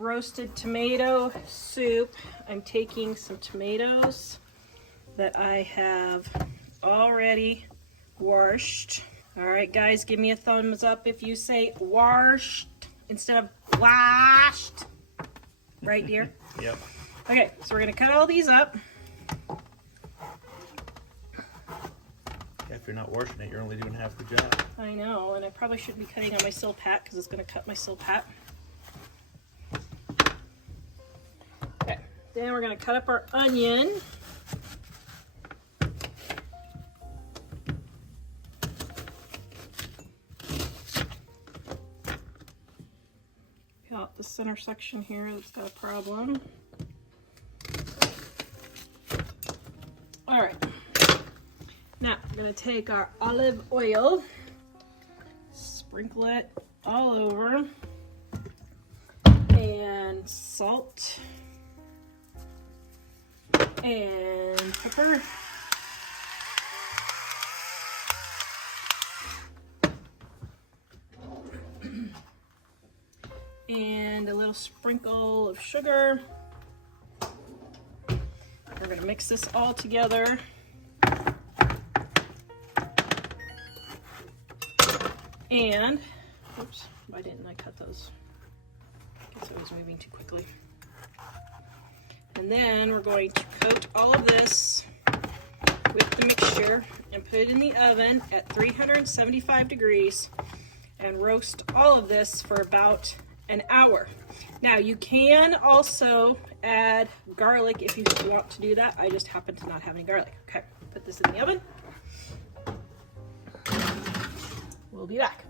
roasted tomato soup. I'm taking some tomatoes that I have already washed. All right, guys, give me a thumbs up if you say washed instead of washed. Right, dear? Yep. Okay, so we're gonna cut all these up. If you're not washing it, you're only doing half the job. I know, and I probably should be cutting on my silpat because it's gonna cut my silpat. Okay, then we're gonna cut up our onion. Got the center section here that's got a problem. All right, now we're gonna take our olive oil, sprinkle it all over, and salt, and pepper. And a little sprinkle of sugar. We're gonna mix this all together. And, oops, why didn't I cut those? I guess I was moving too quickly. And then we're going to coat all of this with the mixture and put it in the oven at 375 degrees and roast all of this for about an hour. Now you can also add garlic if you want to do that. I just happen to not have any garlic. Okay, put this in the oven. We'll be back.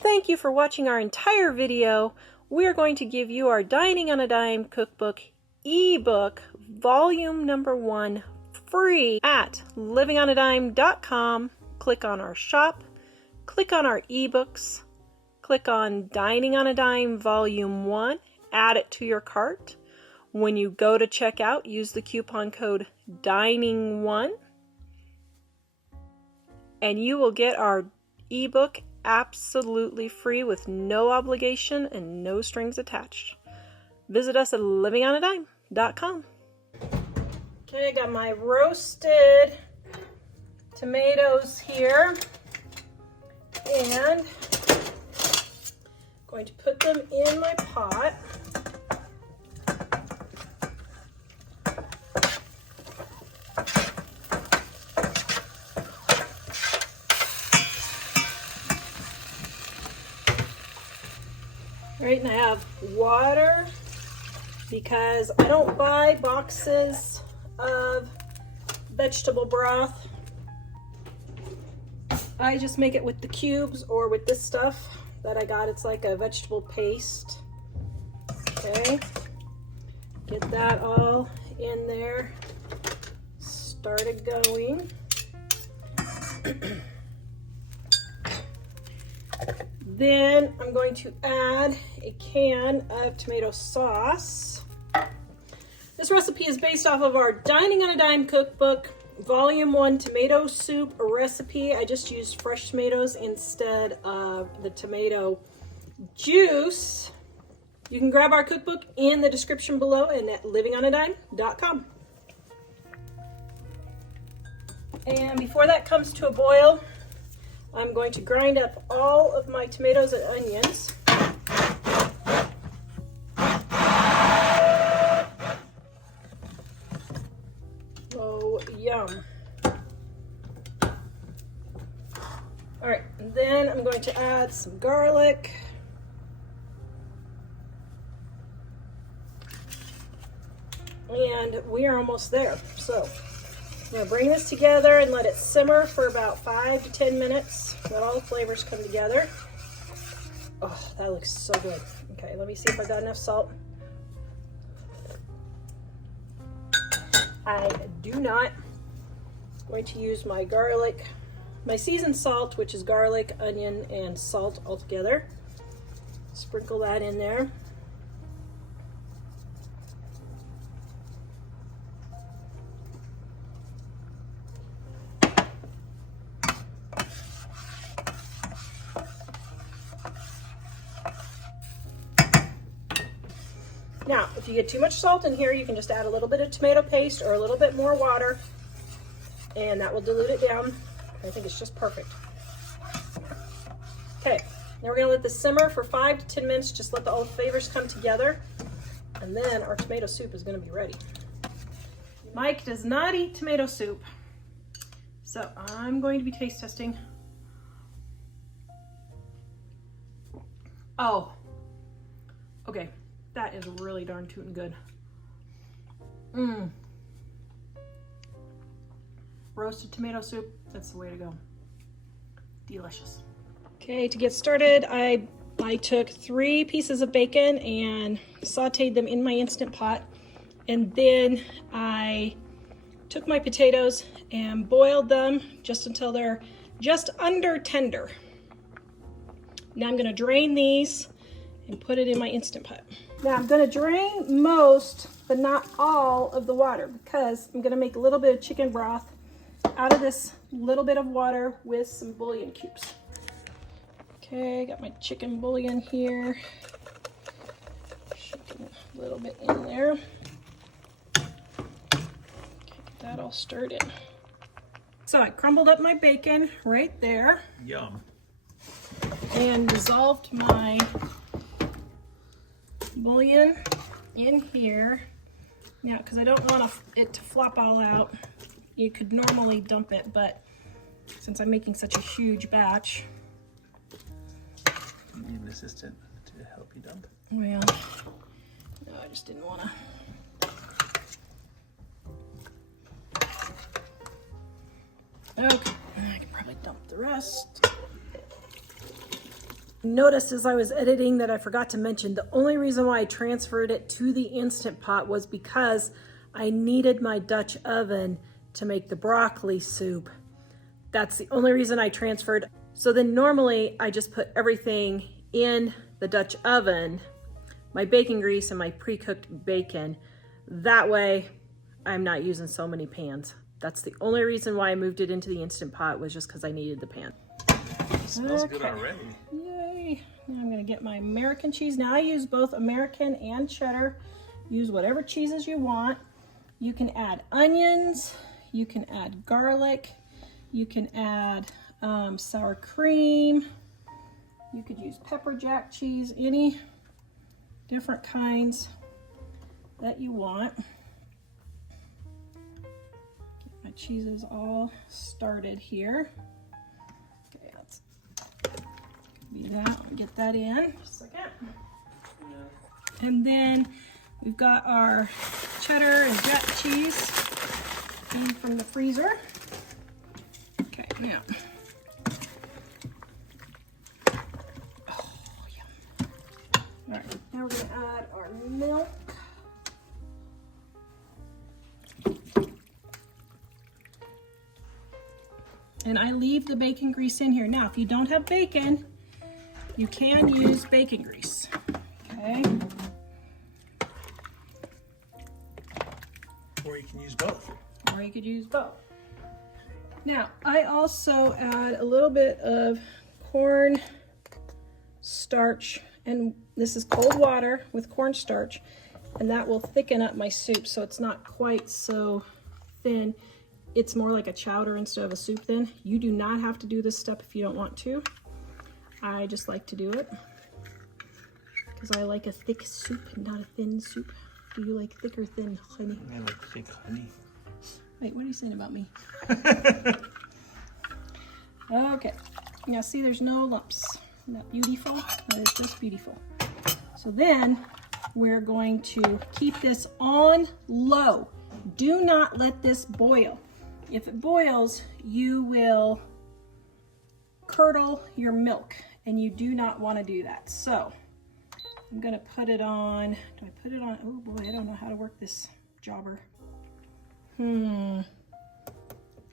Thank you for watching our entire video. We are going to give you our Dining on a Dime cookbook ebook volume number 1 free at livingonadime.com. Click on our shop, click on our ebooks, click on Dining on a Dime Volume 1, add it to your cart. When you go to checkout, use the coupon code DINING1 and you will get our ebook absolutely free with no obligation and no strings attached. Visit us at livingonadime.com. Okay, I got my roasted tomatoes here and going to put them in my pot. Right, and I have water because I don't buy boxes of vegetable broth. I just make it with the cubes or with this stuff that I got. It's like a vegetable paste. Okay, get that all in there. Started going. Then I'm going to add a can of tomato sauce. This recipe is based off of our Dining on a Dime cookbook, Volume 1 tomato soup recipe. I just used fresh tomatoes instead of the tomato juice. You can grab our cookbook in the description below and at livingonadime.com. And before that comes to a boil, I'm going to grind up all of my tomatoes and onions. Oh, yum. All right, and then I'm going to add some garlic. And we are almost there. So I'm going to bring this together and let it simmer for about 5 to 10 minutes. Let all the flavors come together. Oh, that looks so good. Okay, let me see if I got enough salt. I do not. I'm going to use my garlic, my seasoned salt, which is garlic, onion, and salt all together. Sprinkle that in there. Now, if you get too much salt in here, you can just add a little bit of tomato paste or a little bit more water, and that will dilute it down. I think it's just perfect. Okay, now we're gonna let this simmer for 5 to 10 minutes, just let all the flavors come together, and then our tomato soup is gonna be ready. Mike does not eat tomato soup, so I'm going to be taste testing. Oh, okay, that is really darn tootin' good. Roasted tomato soup, that's the way to go. Delicious. Okay, to get started, I took 3 pieces of bacon and sauteed them in my Instant Pot. And then I took my potatoes and boiled them just until they're just under tender. Now I'm gonna drain these and put it in my Instant Pot. Now I'm gonna drain most, but not all of the water, because I'm gonna make a little bit of chicken broth out of this little bit of water with some bouillon cubes. Okay, got my chicken bouillon here. Shaking a little bit in there. Okay, get that all stirred in. So I crumbled up my bacon right there. Yum. And dissolved my bouillon in here. Now, because I don't want it to flop all out, you could normally dump it, but since I'm making such a huge batch. You need an assistant to help you dump. Well, no, I just didn't want to. Okay, I can probably dump the rest. Noticed as I was editing that I forgot to mention the only reason why I transferred it to the Instant Pot was because I needed my Dutch oven to make the broccoli soup. That's the only reason I transferred. So then normally I just put everything in the Dutch oven, my bacon grease and my pre-cooked bacon. That way I'm not using so many pans. That's the only reason why I moved it into the Instant Pot, was just because I needed the pan. It smells good already. Yay. Now I'm gonna get my American cheese. Now I use both American and cheddar. Use whatever cheeses you want. You can add onions, you can add garlic, you can add sour cream, you could use pepper jack cheese, any different kinds that you want. Get my cheeses all started here. Okay, let's be that, get that in just a second. And then we've got our cheddar and jack cheese in from the freezer. Okay, now. Oh, yeah. All right, now we're gonna add our milk. And I leave the bacon grease in here. Now, if you don't have bacon, you can use bacon grease, okay? Or you can use both. Or you could use both. Now, I also add a little bit of corn starch, and this is cold water with cornstarch, and that will thicken up my soup so it's not quite so thin. It's more like a chowder instead of a soup thin. You do not have to do this step if you don't want to. I just like to do it because I like a thick soup and not a thin soup. Do you like thick or thin, honey? I like thick honey. Wait, what are you saying about me? Okay, now see there's no lumps. Isn't that beautiful? That is just beautiful. So then we're going to keep this on low. Do not let this boil. If it boils, you will curdle your milk, and you do not want to do that. So I'm gonna put it on. Do I put it on? Oh boy, I don't know how to work this jobber.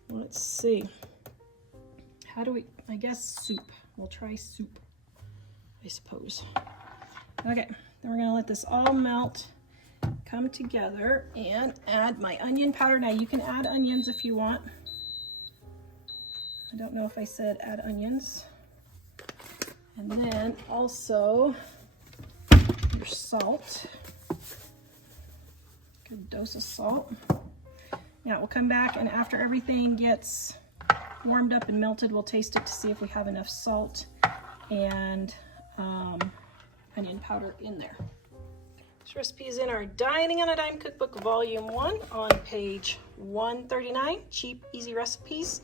Let's see. How do we, I guess soup. We'll try soup, I suppose. Okay, then we're gonna let this all melt, come together, and add my onion powder. Now you can add onions if you want. I don't know if I said add onions. And then also your salt. Good dose of salt. Now we'll come back, and after everything gets warmed up and melted, we'll taste it to see if we have enough salt and onion powder in there. This recipe is in our Dining on a Dime Cookbook Volume 1 on page 139, Cheap, Easy Recipes.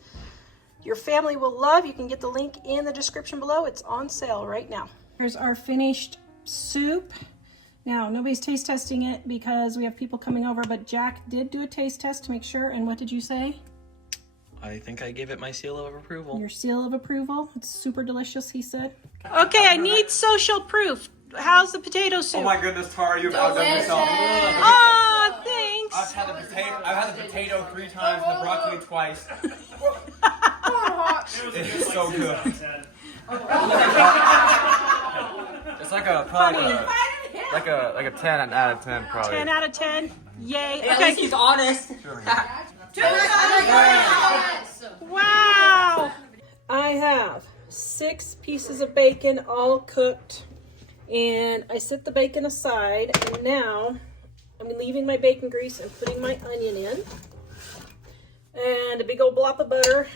Your family will love. You can get the link in the description below. It's on sale right now. Here's our finished soup. Now, nobody's taste testing it because we have people coming over, but Jack did do a taste test to make sure. And what did you say? I think I gave it my seal of approval. Your seal of approval? It's super delicious, he said. Okay, I need social proof. How's the potato soup? Oh my goodness, Tara, you've outdone yourself. Oh, thanks. I've had the potato 3 times and the broccoli twice. It's so good. It's like a 10 out of 10 probably. 10 out of 10. Yay. Hey, at least he's honest. Wow. I have 6 pieces of bacon all cooked, and I set the bacon aside, and now I'm leaving my bacon grease and putting my onion in, and a big old blob of butter,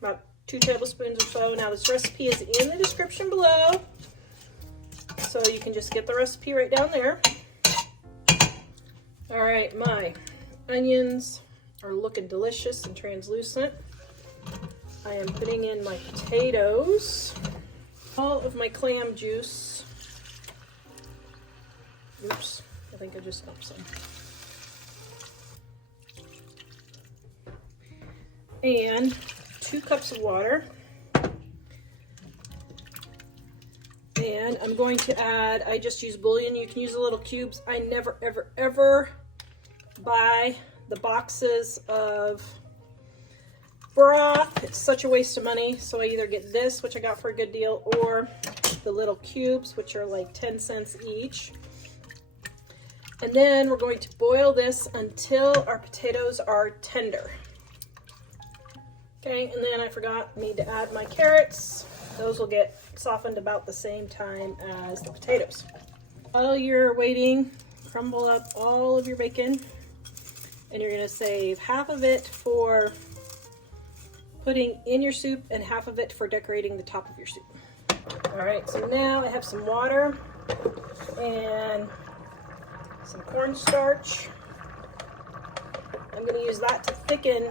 about 2 tablespoons or so. Now this recipe is in the description below, so you can just get the recipe right down there. All right, my onions are looking delicious and translucent. I am putting in my potatoes, all of my clam juice. Oops, I think I just dumped some. And 2 cups of water. And I'm going to add, I just use bouillon. You can use the little cubes. I never, ever, ever buy the boxes of broth. It's such a waste of money. So I either get this, which I got for a good deal, or the little cubes, which are like 10 cents each. And then we're going to boil this until our potatoes are tender. Okay, and then I forgot, need to add my carrots. Those will get softened about the same time as the potatoes. While you're waiting, crumble up all of your bacon, and you're gonna save half of it for putting in your soup and half of it for decorating the top of your soup. All right, so now I have some water and some cornstarch. I'm gonna use that to thicken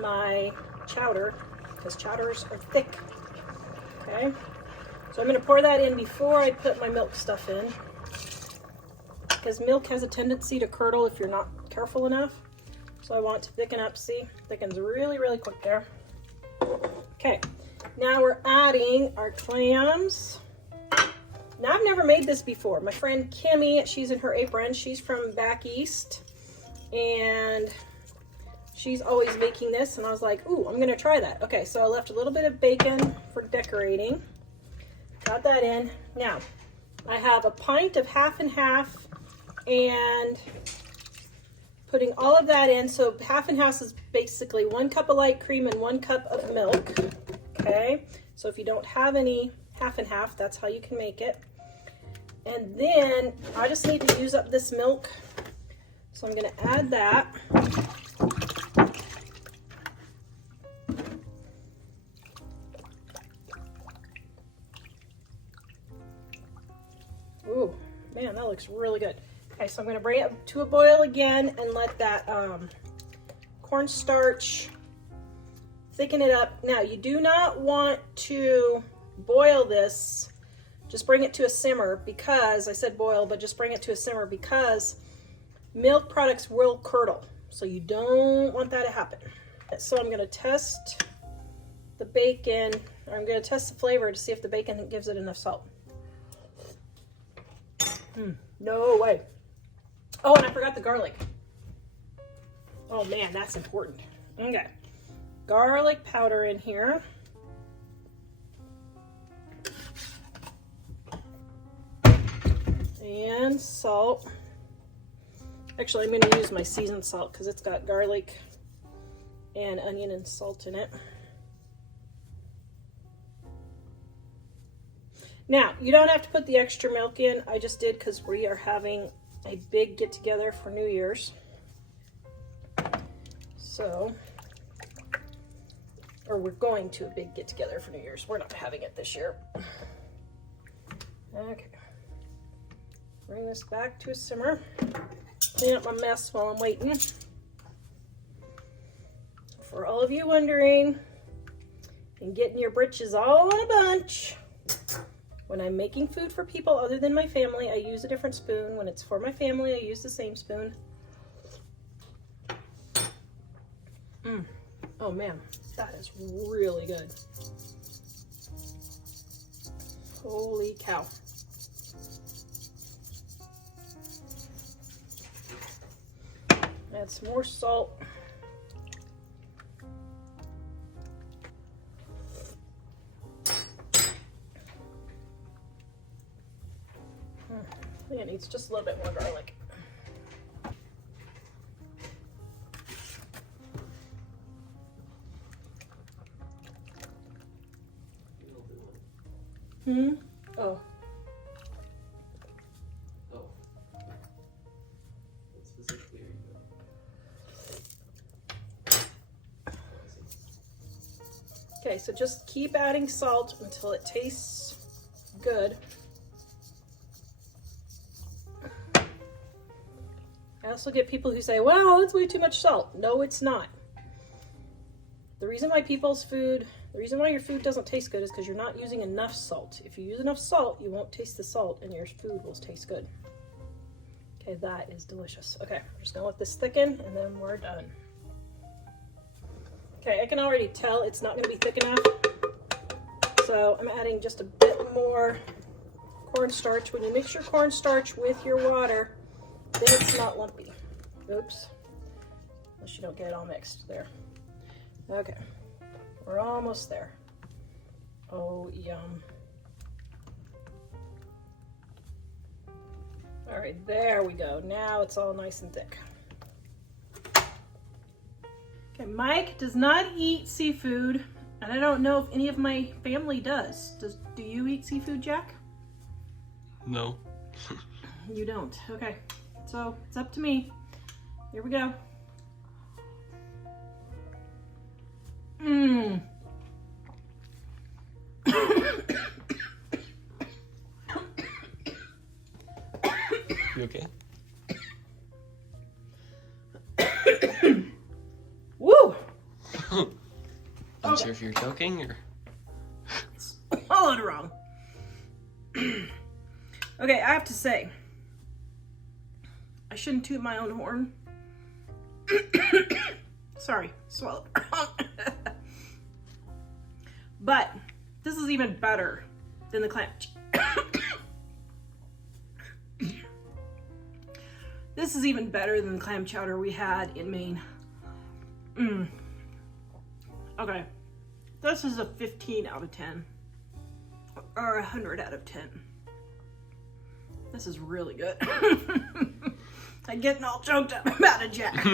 my chowder, because chowders are thick. Okay, so I'm going to pour that in before I put my milk stuff in, because milk has a tendency to curdle if you're not careful enough. So I want to thicken up. See, thickens really, really quick there. Okay, now we're adding our clams. Now, I've never made this before. My friend Kimmy, she's in her apron. She's from back east, and she's always making this, and I was like, ooh, I'm gonna try that. Okay, so I left a little bit of bacon for decorating. Got that in. Now, I have a pint of half and half, and putting all of that in. So half and half is basically 1 cup of light cream and 1 cup of milk. Okay, so if you don't have any half and half, that's how you can make it. And then I just need to use up this milk, so I'm gonna add that. Ooh, man, that looks really good. Okay, so I'm going to bring it to a boil again and let that cornstarch thicken it up. Now, you do not want to boil this. Just bring it to a simmer, because, I said boil, but just bring it to a simmer, because milk products will curdle. So you don't want that to happen. So I'm going to test the bacon, or I'm going to test the flavor to see if the bacon gives it enough salt. No way. Oh, and I forgot the garlic. Oh man, that's important. Okay. Garlic powder in here. And salt. Actually, I'm going to use my seasoned salt because it's got garlic and onion and salt in it. Now, you don't have to put the extra milk in. I just did because we are having a big get-together for New Year's. So, or we're going to a big get-together for New Year's. We're not having it this year. Okay. Bring this back to a simmer. Clean up my mess while I'm waiting. For all of you wondering and getting your britches all in a bunch, when I'm making food for people other than my family, I use a different spoon. When it's for my family, I use the same spoon. Oh man, that is really good. Holy cow. Add some more salt. I think it needs just a little bit more garlic. Oh. Okay, so just keep adding salt until it tastes good. I also get people who say, wow, that's way too much salt. No, it's not. The reason why your food doesn't taste good is because you're not using enough salt. If you use enough salt, you won't taste the salt and your food will taste good. Okay, that is delicious. Okay, we're just gonna let this thicken and then we're done. Okay, I can already tell it's not gonna be thick enough. So I'm adding just a bit more cornstarch. When you mix your cornstarch with your water, then it's not lumpy. Oops. Unless you don't get it all mixed there. Okay. We're almost there. Oh, yum. All right, there we go. Now it's all nice and thick. Okay, Mike does not eat seafood, and I don't know if any of my family does. Do you eat seafood, Jack? No. You don't. Okay. So it's up to me. Here we go. You okay? Woo! Not sure if you're joking or... Swallowed wrong. Okay, I have to say, I shouldn't toot my own horn. Sorry, swallowed wrong. But this is even better than the clam. This is even better than the clam chowder we had in Maine. Okay, this is a 15 out of 10. Or 100 out of 10. This is really good. I'm getting all choked up about it, Jack.